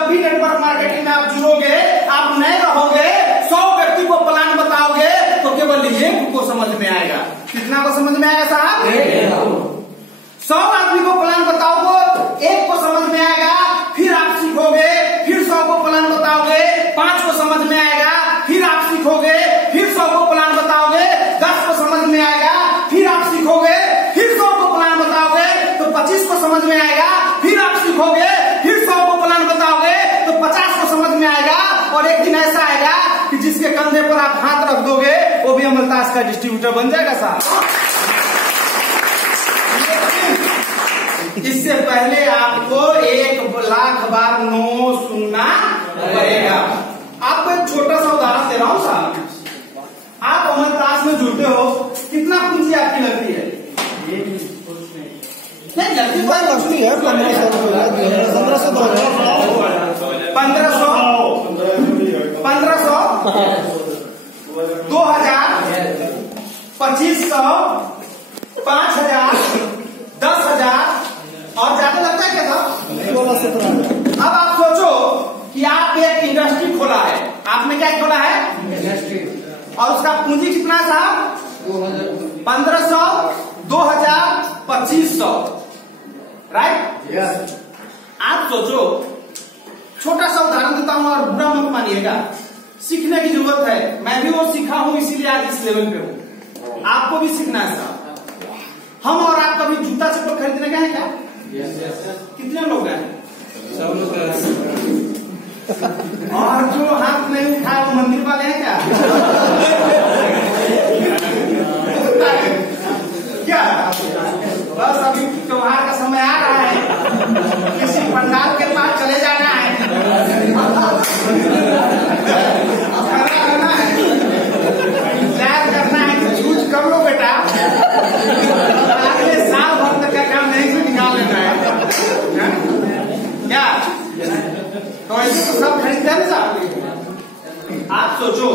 जब भी network marketing में आप जुड़ोगे, आप नए रहोगे, 100 व्यक्ति को प्लान बताओगे तो केवल एक को समझ में आएगा। कितना को समझ में आएगा साहब? 100 आदमी को प्लान बताओगे, एक को समझ में आएगा, फिर आप सीखोगे, फिर 100 को प्लान बताओगे, 5 को समझ में आएगा, फिर आप सीखोगे, फिर 100 को प्लान बताओगे, 10 को समझ में आएगा, फिर आप सीखोगे, फिर 100 को प्लान बताओगे तो 25 को समझ में आएगा, फिर आप सीखोगे, फिर 100 को प्लान बताओगे तो 50 को समझ में आएगा। और एक दिन ऐसा आएगा कि जिसके कंधे पर आप हाथ रख दोगे वो भी अमलताज का डिस्ट्रीब्यूटर बन जाएगा साहब। इससे पहले आपको 1,00,000 बार नो सुनना पड़ेगा। आपको एक छोटा सा उदाहरण दे रहा हूं साहब। आप अमलताज में जुड़ते हो, कितना पूंजी आपकी लगती है? नहीं लगती कोई लगती है 1500 2000 2500 5000 10,000 और ज्यादा लगता है क्या था? अब आप सोचो कि आप एक इंडस्ट्री खोला है, आपने क्या खोला है? इंडस्ट्री। और उसका पूंजी कितना था? 1500 2000 2500, राइट? यस। आप सोचो, छोटा सा उदाहरण देता हूं और बुरा मत मानिएगा, सीखने की जरूरत है। मैं भी वो सीखा हूं, इसीलिए आज इस लेवल पे हूं। आपको भी सीखना है साहब। हम और आप कभी जूता चप्पल खरीदने गए हैं क्या? कितने लोग हैं? सब लोग हैं। और जो हाथ नहीं उठाया वो मंदिर वाले हैं क्या? क्या बस अभी त्योहार का समय आ रहा है, किसी पंडाल के पास चले जाना है, करना है, इंतजार करना है कि चूज कर लो बेटा, अगले साल भर तक का काम नहीं से निकाल लेना है क्या? तो ऐसे तो सब खरीदते हैं साहब। आप सोचो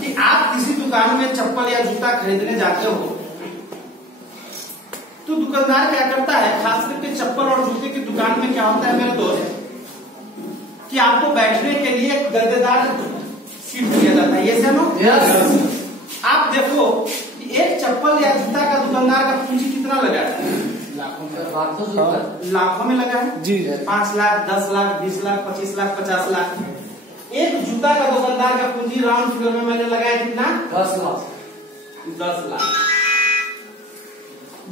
कि आप किसी दुकान में चप्पल या जूता खरीदने जाते हो तो दुकानदार क्या करता है, खास करके चप्पल और जूते की दुकान में क्या होता है मेरे दोस्त, कि आपको बैठने के लिए गद्देदार सीट दिया जाता है। ये सर नो? यस। आप देखो कि एक चप्पल या जूता का दुकानदार का पूंजी कितना लगा है? लाखों में लगा है जी। 5 लाख 10 लाख 20 लाख 25 लाख 50 लाख। एक जूता का दुकानदार का पूंजी राउंड फिगर में मैंने लगाया कितना? 10 लाख।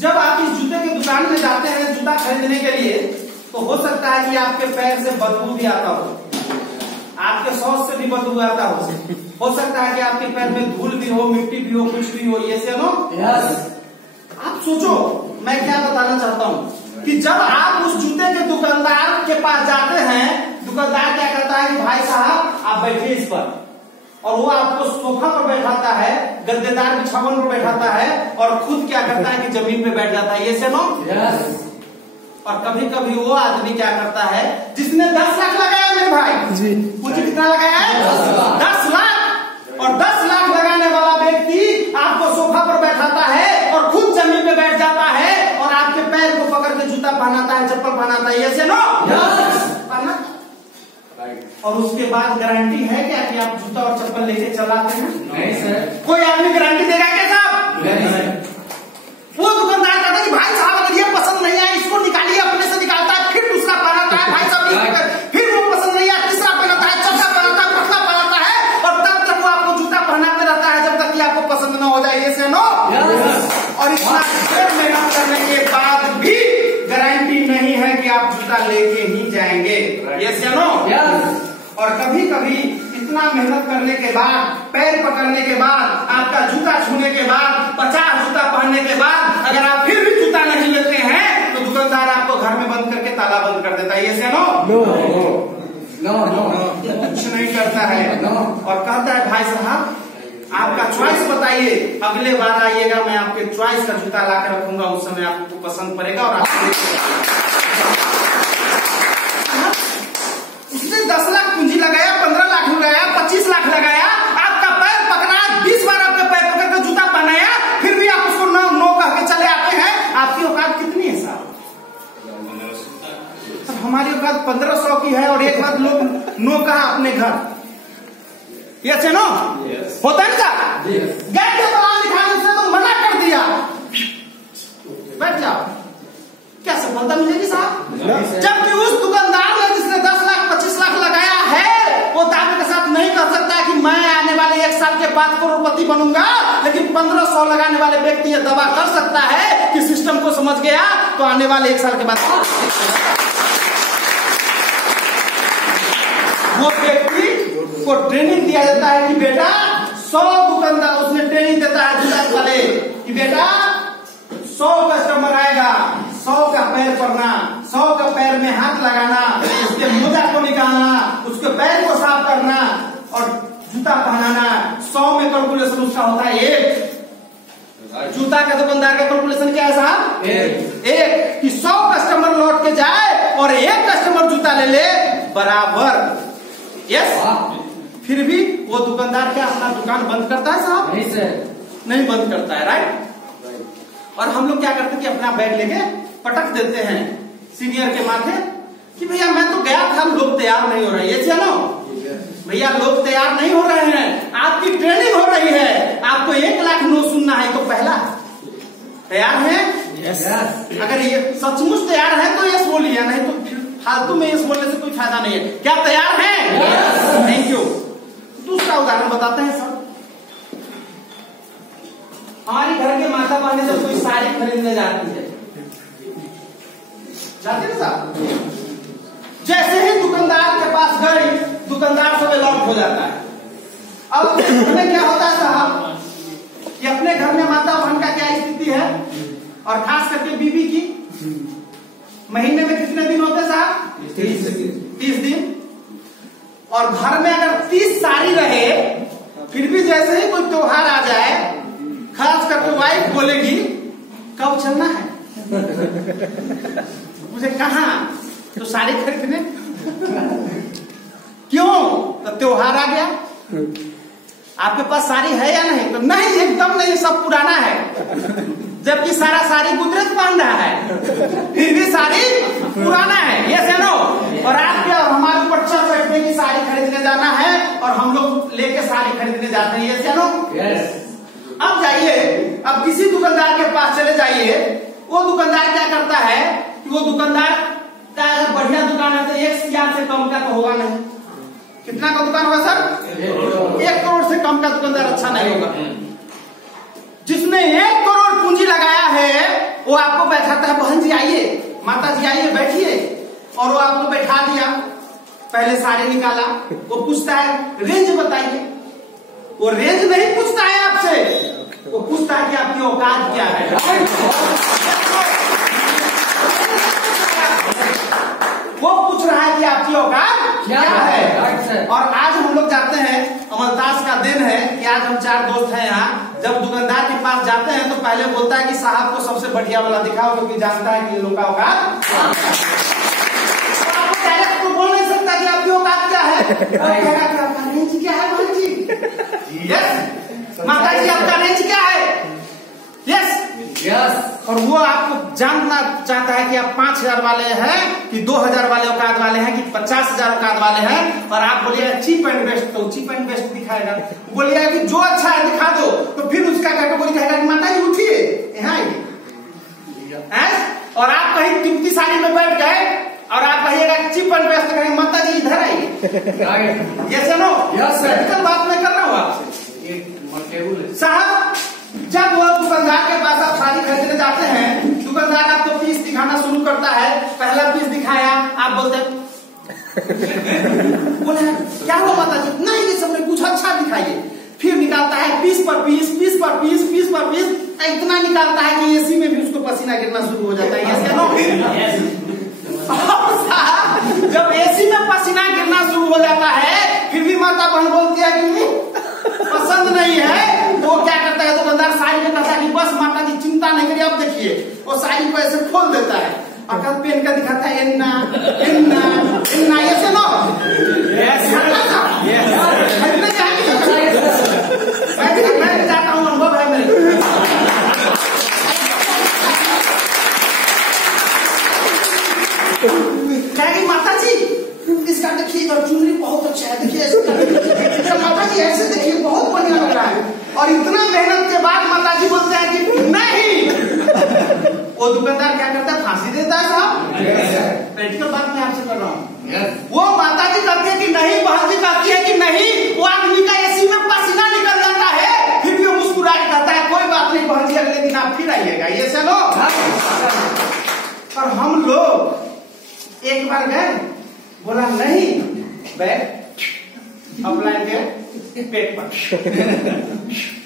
जब आप इस जूते की दुकान में जाते हैं जूता खरीदने के लिए, तो हो सकता है कि आपके पैर से बदबू भी आता हो, आपके शौच से भी बदबू आता हो सकता है कि आपके पैर में धूल भी हो, मिट्टी भी हो, कुछ भी हो। ये से नो? यस। आप सोचो मैं क्या बताना चाहता हूँ कि जब आप उस जूते के दुकानदार के पास जाते हैं, दुकानदार क्या करता है कि भाई साहब आप बैठिए इस पर, और वो आपको सोफा पर बैठाता है, गद्देदार बिछावन पर बैठाता है, और खुद क्या करता है कि जमीन पे बैठ जाता है। ये से नो? यस। और कभी कभी वो आदमी क्या करता है जिसने 10 लाख लगाया मेरे भाई जी, पूंजी कितना लगाया है? 10 लाख। और 10 लाख लगाने वाला व्यक्ति आपको सोफा पर बैठाता है और खुद जमीन पे बैठ जाता है और आपके पैर को पकड़ के जूता पहनाता है, चप्पल पहनाता है। ये से नो? यस। और उसके बाद गारंटी है क्या कि आप जूता और चप्पल लेके चलाते हैं? नहीं सर। कोई आदमी गारंटी देगा क्या साहब? नहीं सर। वो दुकानदार कहता है कि भाई साहब अगर ये पसंद नहीं आया इसको निकालिए, अपने से निकालता है, फिर दूसरा पहनाता है, भाई साहब फिर वो पसंद नहीं आया तीसरा पहनाता है, चौथा पहनाता है, पतला पहनाता है, और तब तक वो आपको जूता पहनाते रहता है जब तक कि आपको पसंद न हो जाए। ये से नो? और इतना मेहनत करने के बाद भी गारंटी नहीं है कि आप जूता लेके ही जाएंगे। ये से नो? और कभी कभी इतना मेहनत करने के बाद, पैर पकड़ने के बाद, आपका जूता छूने के बाद, 50 जूता पहनने के बाद अगर आप फिर भी जूता नहीं लेते हैं तो दुकानदार आपको घर में बंद करके ताला बंद कर देता है। ये से नो? नो। कुछ नहीं करता है और कहता है भाई साहब आपका चॉइस बताइए, अगले बार आइएगा मैं आपके चॉइस का जूता ला कर रखूंगा, उस समय आपको पसंद पड़ेगा और उसने 10 लाख पूंजी लगाया, 15 लाख लगाया, 25 लाख लगाया, आपका पैर पकड़ा, 20 बार आपके पैर पकड़ कर जूता पहनाया, फिर भी आप उसको नो कह के चले आते हैं। आपकी औकात कितनी है साहब? हमारी बात 1500 की है और एक बात लोग नो कहा अपने घर, ये से नो होता है क्या? गए थे बयान लिखाने से तो मना कर दिया, बैठ जाओ, क्या सफलता मिलेगी साहब? जबकि उस दुकानदार ने जिसने 10 लाख 25 लाख लगाया है वो दावे के साथ नहीं कर सकता कि मैं आने वाले 1 साल के बाद करोड़पति बनूंगा, लेकिन 1500 लगाने वाले व्यक्ति ये दावा कर सकता है कि सिस्टम को समझ गया तो आने वाले 1 साल के बाद वो व्यक्ति को ट्रेनिंग दिया जाता है कि बेटा 100 दुकानदार, उसने ट्रेनिंग देता है दुकान वाले कि बेटा 100 कस्टमर आएगा, 100 का पैर पड़ना, 100 का पैर में हाथ लगाना, उसके मोजा को निकालना, उसके पैर को साफ करना और जूता पहनाना। 100 में कैलकुलेशन उसका होता है 1। जूता का दुकानदार का कैलकुलेशन क्या है साहब? 1 कि 100 कस्टमर लौट के जाए और 1 कस्टमर जूता ले ले बराबर। यस, फिर भी वो दुकानदार क्या अपना दुकान बंद करता है साहब? नहीं सर, नहीं बंद करता है, राइट। और हम लोग क्या करते हैं कि अपना बैग लेके पटक देते हैं सीनियर के माथे कि भैया मैं तो गया था, लोग तैयार नहीं हो रहे। ये चलो भैया, लोग तैयार नहीं हो रहे हैं, आपकी ट्रेनिंग हो रही है, आपको 1 लाख नो सुनना है तो पहला तैयार है? yes. अगर ये सचमुच तैयार है तो यस बोलिए, नहीं तो फिर फालतू में यस बोलने से कोई फायदा नहीं है। क्या तैयार है? Thank you. दूसरा उदाहरण बताते हैं सर। हमारी घर के माता बहने जब कोई साड़ी खरीदने जाती है, जाते हैं साहब, जैसे ही दुकानदार के पास गई, दुकानदार सब अलॉट हो जाता है। अब हमें क्या होता है साहब कि अपने घर में माता बहन का क्या स्थिति है और खास करके बीबी की, महीने में कितने दिन होते साहब? 30 दिन। और घर में अगर 30 साड़ी रहे, फिर भी जैसे ही कोई त्योहार आ जाए, खास करके वाइफ बोलेगी कब चलना है मुझे, कहा तो साड़ी खरीदने। क्यों? तो त्योहार आ गया, आपके पास साड़ी है या नहीं? तो नहीं, एकदम नहीं, सब पुराना है। जबकि सारा साड़ी गुजरात पहन रहा है, फिर भी साड़ी पुराना है। ये से नो। और आपके और हमारे ऊपर चल बैठने की साड़ी खरीदने जाना है और हम लोग लेके साड़ी खरीदने जाते हैं। ये से नो। अब जाइए, अब किसी दुकानदार के पास चले जाइए, वो दुकानदार क्या करता है कि वो दुकानदार का अगर बढ़िया दुकान है तो 1,000 से कम का तो होगा नहीं। कितना का दुकान होगा सर? 1 करोड़ से कम का दुकानदार अच्छा नहीं होगा। जिसने 1 करोड़ पूंजी लगाया है वो आपको बैठाता है, बहन जी आइए, माता जी आइए, बैठिए, और वो आपको बैठा दिया, पहले साड़ी निकाला, वो पूछता है रेंज बताइए। वो रेंज नहीं पूछता है आपसे, वो पूछता है कि आपकी औकात क्या है। वो पूछ रहा है कि आपकी औकात क्या है। और आज हम लोग जाते हैं, अमलतास का दिन है कि आज हम 4 दोस्त हैं यहाँ। जब दुकानदार के पास जाते हैं तो पहले बोलता है कि साहब को सबसे बढ़िया वाला दिखाओ, क्योंकि जानता है कि लोग का औकात। आपको डायरेक्ट तो बोल नहीं सकता कि आपकी औकात क्या है। आपका रेंज क्या है बहन जी? यस। माता जी आपका रेंज क्या है? यस। और वो आपको जानना चाहता है कि आप 5,000 वाले हैं कि 2,000 वाले औकात वाले हैं कि 50,000 औकात वाले हैं। और आप बोलिए चीप एंड बेस्ट, तो चीप एंड बेस्ट दिखाएगा। बोलिए कि जो अच्छा है दिखा दो, तो फिर उसका कैटेगरी कहेगा कि माता जी उठिए यहाँ आइए। और आप कहीं कीमती साड़ी में बैठ गए और आप कहिएगा चीप एंड बेस्ट, कहेंगे माता जी इधर आइए। ये सुनो, प्रैक्टिकल बात मैं कर रहा हूँ आपसे साहब। जब वो दुकानदार के पास आप साड़ी खरीदने जाते हैं, दुकानदार आपको पीस दिखाना शुरू करता है। पहला पीस दिखाया, आप बोलते बोले क्या हुआ माता जी? नहीं, ये सबने कुछ अच्छा दिखाइए। फिर निकालता है पीस पर पीस, पीस पर पीस, पीस पर पीस, इतना निकालता है कि एसी में भी उसको पसीना गिरना शुरू हो जाता है। जब एसी में पसीना गिरना शुरू हो जाता है, फिर भी माता बहन बोलती है कि पसंद नहीं है, तो क्या करता है दुकानदार? साड़ी में कहता है कि बस माता जी चिंता नहीं करिए, अब देखिए। वो साड़ी को ऐसे खोल देता है और कल पेन का दिखाता है इन्ना इन्ना इन्ना, ऐसे नो। मैं जाता हूँ, अनुभव है मेरे। क्या माता देता है साहब? प्रैक्टिकल बात मैं आपसे कर रहा हूँ। वो माता जी कहती है कि नहीं, बहन जी कहती है कि नहीं, वो आदमी का एसी में पसीना निकल जाता है, फिर भी वो मुस्कुरा के कहता है कोई बात नहीं बहन जी, अगले दिन आप फिर आइएगा। ये चलो। पर हम लोग एक बार गए, बोला नहीं, बैठ अप्लाई के पेट पर।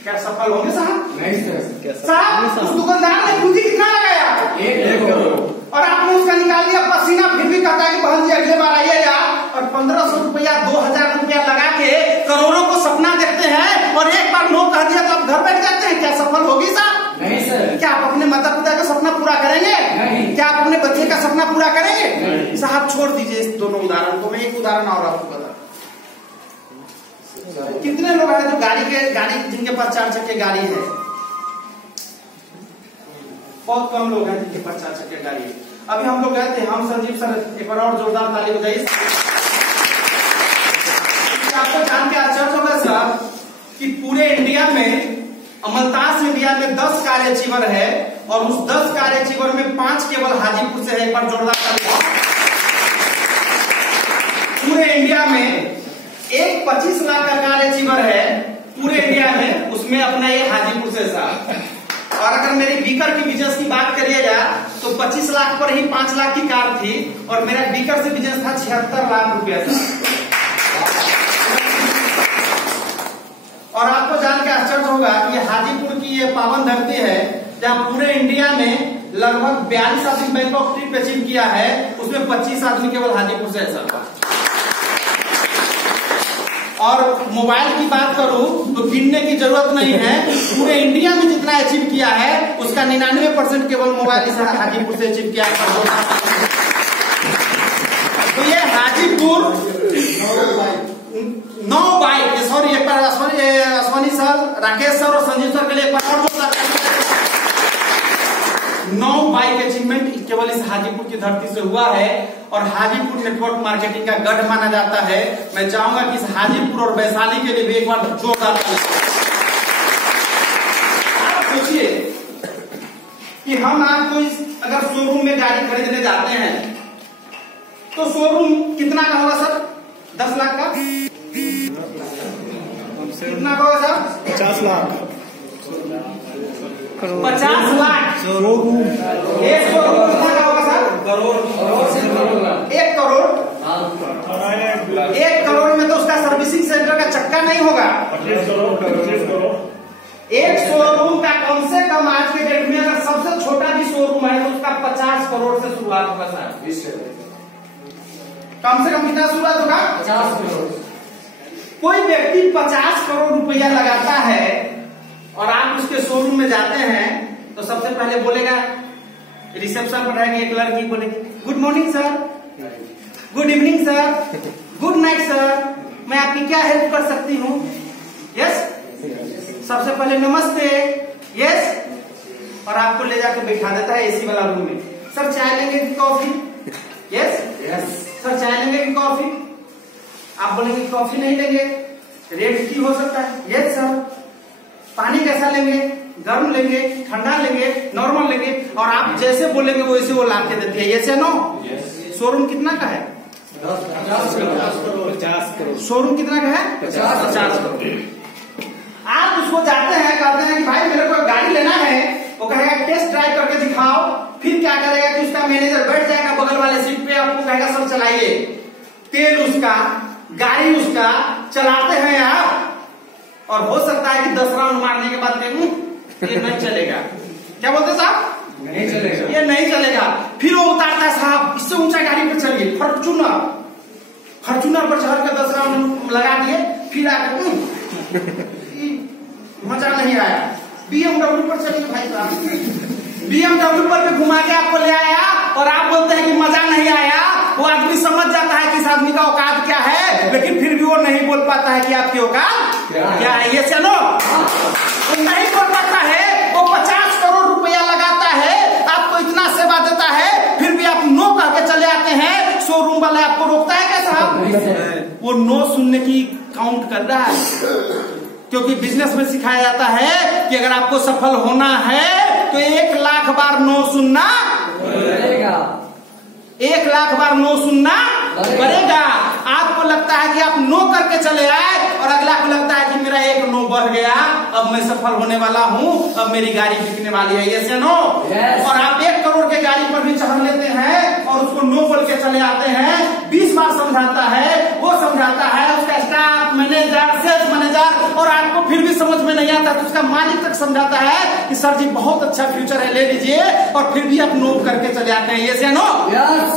क्या सफल होंगे साहब? नहीं सर। साहब उस दुकानदार ने पूंजी कितना लगाया? 1 करोड़। और आपने उसका निकाल दिया पसीना, फिर भी कहता है कि बहन जी अगले बार आइएगा। और 1500 रुपया 2000 रुपया लगा के करोड़ों को सपना देखते हैं, और एक बार नो कह दिया तो आप घर बैठ जाते हैं। क्या सफल होगी साहब? नहीं सर। क्या आप अपने माता पिता का सपना पूरा करेंगे? नहीं। क्या आप अपने बच्चे का सपना पूरा करेंगे? साहब छोड़ दीजिए इस दोनों उदाहरण को, मैं एक उदाहरण और आपको बता। कितने लोग हैं जो गाड़ी जिनके पास 4 चक्के गाड़ी है? बहुत कम लोग हैं जिनके पास 4 चक्के गाड़ी है। अभी हम लोग गए थे, हम संजीव सर, एक बार और जोरदार ताली बजाइए। आपको जान के आश्चर्य होगा साहब कि पूरे इंडिया में, अमलतास इंडिया में 10 कार अचीवर है, और उस 10 कार अचीवर में 5 केवल हाजीपुर से है। एक बार जोरदार ताली। पूरे इंडिया में एक 25 लाख का कार अचीवर है पूरे इंडिया में, उसमें अपना ये हाजीपुर से साहब। और अगर मेरी बीकर की बिजनेस की बात करिएगा तो 25 लाख पर ही 5 लाख की कार थी, और मेरा बीकर से बिजनेस था 76 लाख रुपया था। और आपको जान के आश्चर्य होगा कि हाजीपुर की ये पावन धरती है जहाँ पूरे इंडिया में लगभग 42 आदमी बैंकॉक ट्रिप अचीव किया है, उसमें 25 आदमी केवल हाजीपुर से ऐसा। और मोबाइल की बात करूं तो गिनने की जरूरत नहीं है, पूरे इंडिया में जितना अचीव किया है उसका 99% केवल मोबाइल से हाजीपुर से अचीव किया है। तो ये हाजीपुर 9 बाइक, सॉरी एक बार अश्वनी सर, राकेश सर और संजीव सर के लिए एक बार और 9 बाइक अचीवमेंट केवल इस हाजीपुर की धरती से हुआ है, और हाजीपुर नेटवर्क मार्केटिंग का गढ़ माना जाता है। मैं चाहूंगा कि इस हाजीपुर और वैशाली के लिए भी एक बार जोरदार। आप सोचिए कि हम आपको अगर शोरूम में गाड़ी खरीदने जाते हैं तो शोरूम कितना का होगा सर? 10 लाख का? कितना का होगा सर? 50 लाख। 50 लाख शोरूम। एक शोरूम कितना का होगा सर? करोड़। 1 करोड़। 1 करोड़ में तो उसका सर्विसिंग सेंटर का चक्का नहीं होगा। 1 शोरूम का कम से कम आज के डेट में अगर सबसे छोटा भी शोरूम है तो उसका 50 करोड़ से शुरुआत होगा सर। कम से कम कितना शुरुआत होगा? 50 करोड़। कोई व्यक्ति 50 करोड़ रुपया लगाता है और आप उसके शोरूम में जाते हैं तो सबसे पहले बोलेगा, रिसेप्शन पर रहेगी एक लड़की बोलेगी good morning sir, good evening sir, good night sir, मैं आपकी क्या हेल्प कर सकती हूँ? यस। सबसे पहले नमस्ते, यस, और आपको ले जाकर बैठा देता है एसी वाला रूम में। सर चाय लेंगे कि कॉफी? Yes yes. सर चाय लेंगे कि कॉफी? आप बोलेंगे कॉफी नहीं लेंगे, रेड टी हो सकता है। Yes sir. पानी कैसा लेंगे? गर्म लेंगे, ठंडा लेंगे, नॉर्मल लेंगे? और आप जैसे बोलेंगे वैसे वो ला के देती है। यस या नो? शोरूम कितना का है? 50 करोड़। शोरूम कितना का है? 50 करोड़। आप उसको जाते हैं, कहते हैं कि भाई मेरे को गाड़ी लेना है, वो कहेगा टेस्ट ड्राइव करके दिखाओ। फिर क्या करेगा कि उसका मैनेजर बैठ जाएगा बगल वाले सीट पे, आपको कहेगा सर चलाइए। तेल उसका, गाड़ी उसका, चलाते हैं आप, और हो सकता है कि 10 राउंड मारने के बाद ये नहीं चलेगा। क्या बोलते साहब? नहीं चलेगा, ये नहीं चलेगा। फिर वो उतारता है साहब इससे ऊंचा गाड़ी पर चलिए, फॉर्च्यूनर पर चढ़ के 10 राउंड लगा दिए, फिर आकर मजा नहीं आया। BMW पर चलिए भाई साहब, BMW पर भी घुमा के आपको ले आया और आप बोलते हैं कि मजा नहीं आया। वो आदमी समझ जाता है कि इस आदमी का औकात क्या है, लेकिन फिर भी वो नहीं बोल पाता है कि आपकी औकात क्या है। ये चलो वो नहीं बोल पाता है। वो 50 करोड़ रुपया लगाता है, आपको इतना सेवा देता है, फिर भी आप नो कह के चले आते हैं। शोरूम वाले आपको रोकता है क्या साहब? वो नो सुनने की काउंट कर रहा है, क्योंकि बिजनेस में सिखाया जाता है कि अगर आपको सफल होना है तो 1 लाख बार नो सुनना क्या? 1 लाख बार नो सुनना पड़ेगा। आपको लगता है कि आप नो करके चले आए और अगला को लगता है कि मेरा 1 नो बढ़ गया, अब मैं सफल होने वाला हूँ, अब मेरी गाड़ी बिकने वाली है, यस या नो? और आप 1 करोड़ के गाड़ी पर भी चढ़ लेते हैं और उसको नो बोल के चले आते हैं। 20 बार समझाता है, वो समझाता है, उसका स्टाफ मैनेजर, सेल्स मैनेजर, और आपको फिर भी समझ में नहीं आता तो उसका मालिक तक समझाता है कि सर जी बहुत अच्छा फ्यूचर है, ले लीजिए, और फिर भी आप नो करके चले आते हैं, यस या नो?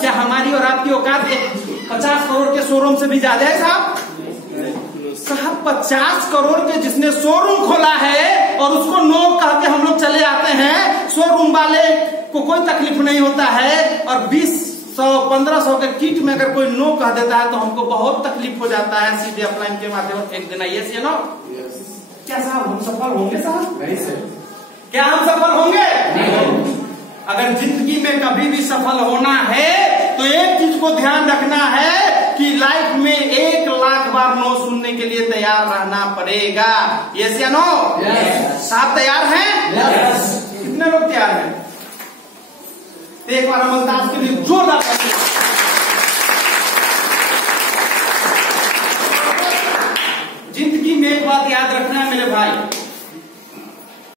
क्या हमारी और आपकी औकात 50 करोड़ के शोरूम से भी ज्यादा है साहब? 50 करोड़ के जिसने शोरूम खोला है और उसको नो कह के हम लोग चले आते हैं, शोरूम वाले को कोई तकलीफ नहीं होता है, और 200-1500 के किट में अगर कोई नो कह देता है तो हमको बहुत तकलीफ हो जाता है, सीधे अपलाइन के माध्यम से फेंक देना, यस या नो? क्या साहब हम सफल होंगे साहब? नहीं सर। क्या हम सफल होंगे? नहीं। अगर जिंदगी में कभी भी सफल होना है तो एक चीज को ध्यान रखना है कि लाइफ में 1 लाख बार नो सुनने के लिए तैयार रहना पड़ेगा, यस या नो? साहब तैयार हैं? कितने लोग तैयार हैं? एक बार हम अल्ताफ के लिए जोरदार